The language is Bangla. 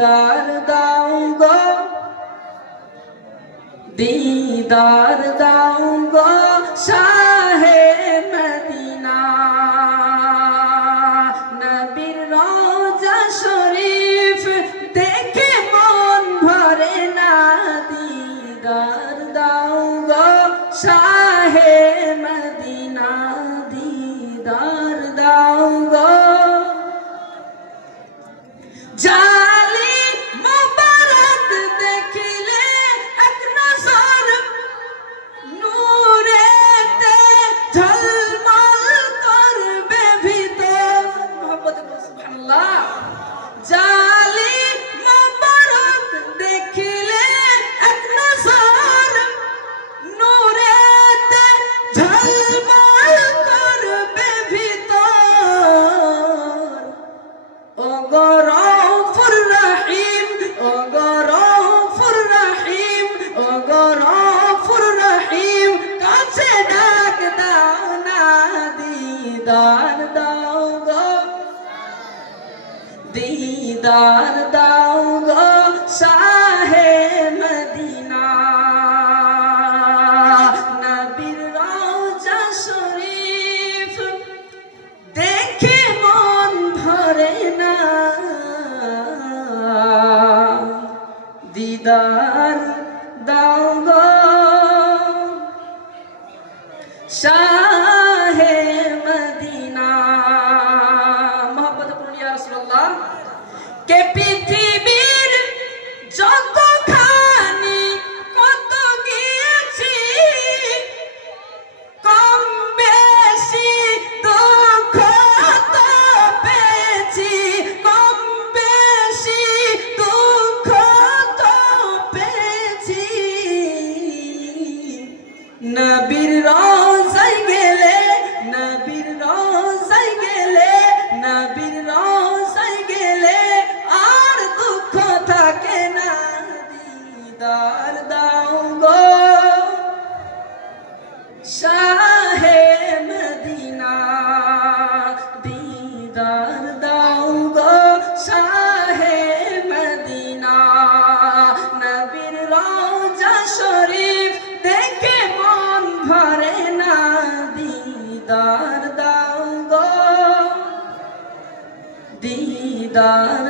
দিদার দাও গো। দিদার দাও গো। শাহে ঝলমল করবে ভিতর। অগরফুর রহিম অগরফুর রহিম অগরফুর রহিম, কাছে ডাক দাও না, দিদার দাও গো। দিদার দাও গো শাহে দিদার রোজাই গেলে নবীর রোজাই গেলে নবীর রোজাই গেলে আর দুঃখ থাকে না দিদার। তার